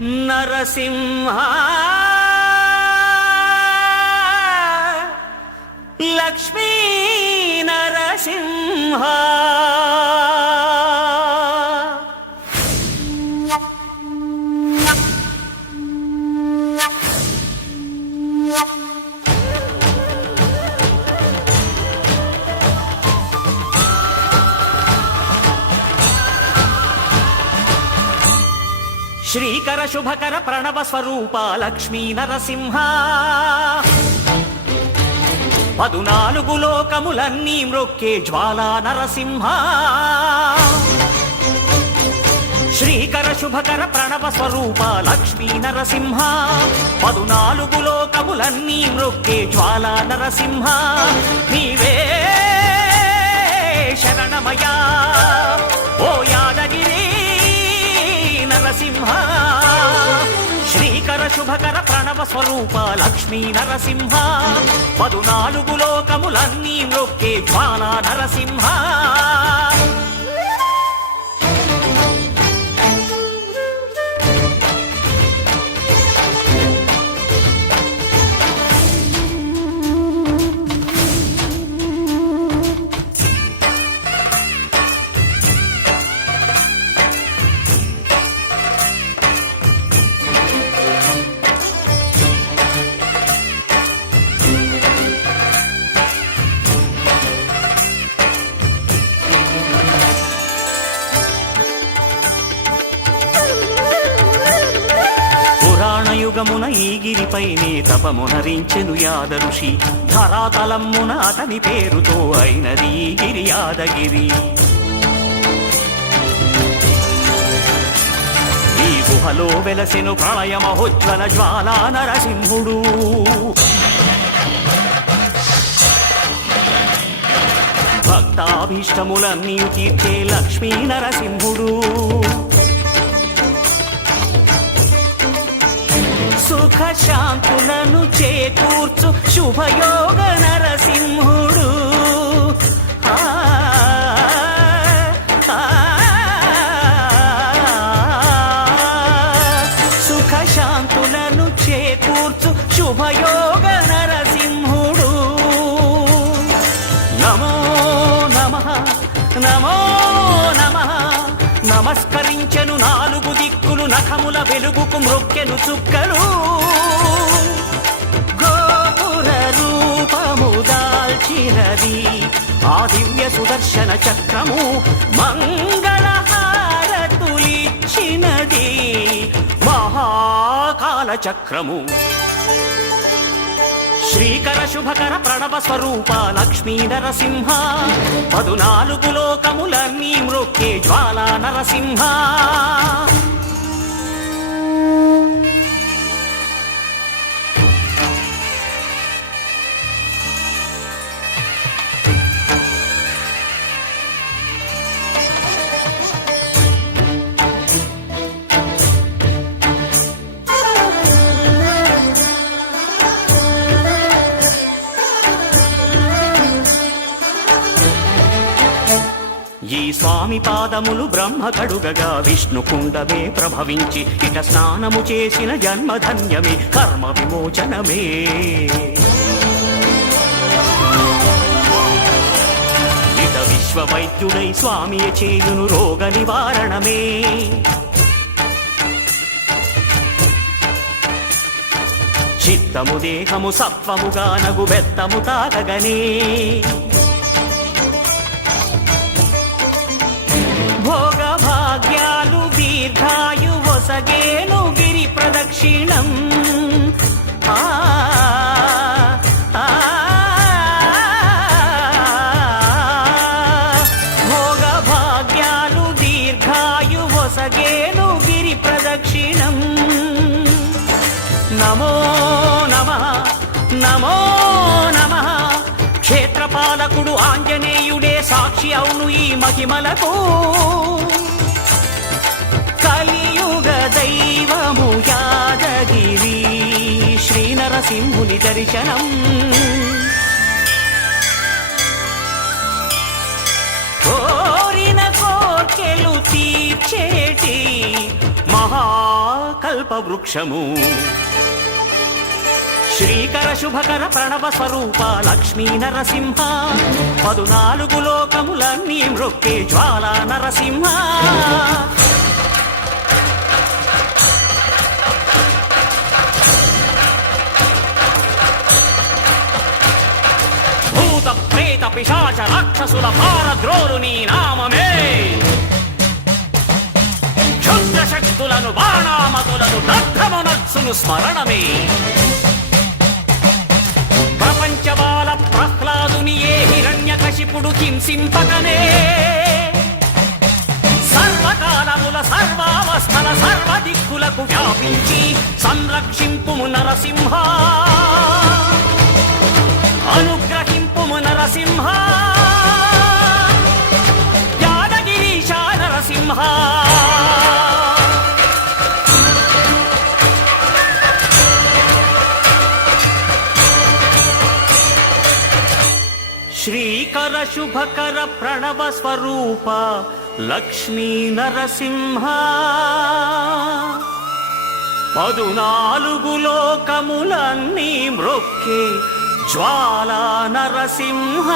నరసింహ లక్ష్మీ నరసింహ శ్రీకర శుభకర ప్రణవ స్వరూప లక్ష్మీ నరసింహ 14 లోకములన్నీ మ్రొక్కే జ్వాలా నరసింహ శ్రీకర శుభకర ప్రణవ స్వరూప లక్ష్మీ నరసింహ 14 లోకములన్నీ మ్రొక్కే జ్వాలా నరసింహ నీవే శరణమయ్యా ఓ యాదగిరి నరసింహ శ్రీకర శుభకర ప్రణవ స్వరూప లక్ష్మీ నరసింహ 14 లోకములన్నీ మ్రొక్కే జ్వాలా నరసింహ యుగమున ఈ గిరిపైనే తపమునరించెను యాద ఋషి ధరాతలమ్మున అతని పేరుతో అయినది ఈ గిరి యాదగిరి ఈ గుహలో వెలసెను ప్రళయ మహోజ్వల జ్వాలా నరసింహుడు భక్తాభీష్టములన్నీ తీర్చే లక్ష్మీ నరసింహుడు సుఖ శాంతులను చేకూర్చు శుభయోగ నరసింహుడు సుఖ శాంతులను చేకూర్చు శుభయోగ నరసింహుడు నమో నమః నమో నమః నమస్కరించెను 4 దిక్కులు నఖముల వెలుగుకు మ్రొక్కెను చుక్కలు గోపుర రూపము దాల్చినది ఆ దివ్య సుదర్శన చక్రము మంగళ హారతులిచ్చినది మహాకాల చక్రము శ్రీకర శుభకర ప్రణవ స్వరూప లక్ష్మీ నరసింహ 14 లోకములన్నీ మ్రొక్కే జ్వాలా నరసింహ ఈ స్వామి పాదములు బ్రహ్మ కడుగగా విష్ణు కుండమే ప్రభవించి ఇట స్నానము చేసిన జన్మధన్యమే కర్మ విమోచనమే ఇట విశ్వవైద్యుడై స్వామి చేయును రోగ నివారణమే చిత్తము దేహము సత్వముగా నగు బెత్తము తాగగనే భోగ భాగ్యాలు దీర్ఘాయు వసగేను గిరి ప్రదక్షిణం భోగ భాగ్యాలు దీర్ఘాయు వసగేను గిరి ప్రదక్షిణం నమో నమః నమో నమః క్షేత్రపాలకుడు ఆంజనేయుడే సాక్షి అవును ఈ మహిమలకు కలియుగ దైవము యాదగిరి శ్రీ నరసింహుని దర్శనం కోరిన కోర్కెలు తీర్చేటి మహాకరుణామయుడు కల్పవృక్షము శ్రీకర శుభకర ప్రణవ స్వరూప లక్ష్మీ నరసింహ 14 లోకములన్నీ మృక్కే జ్వాలా నరసింహ భూత ప్రేత పిశాచ రాక్షసుల భారద్రోలు నీ నామమే క్షుద్ర శక్తులను బాణామతులను దగ్ధమునర్చును స్మరణమే ప్రపంచబాల ప్రహ్లాదుని ఏ హిరణ్యకశిపుడు హింసింపకనే సర్వకాలముల సర్వావస్థల సర్వదిక్కులకు వ్యాపించి సంరక్షింపుము నరసింహ అనుగ్రహింపుము నరసింహ యాదగిరీశ నరసింహ శ్రీకర శుభకర ప్రణవ స్వరూప లక్ష్మీ నరసింహ 14 లోకములన్నీ మ్రొక్కే జ్వాలా నరసింహ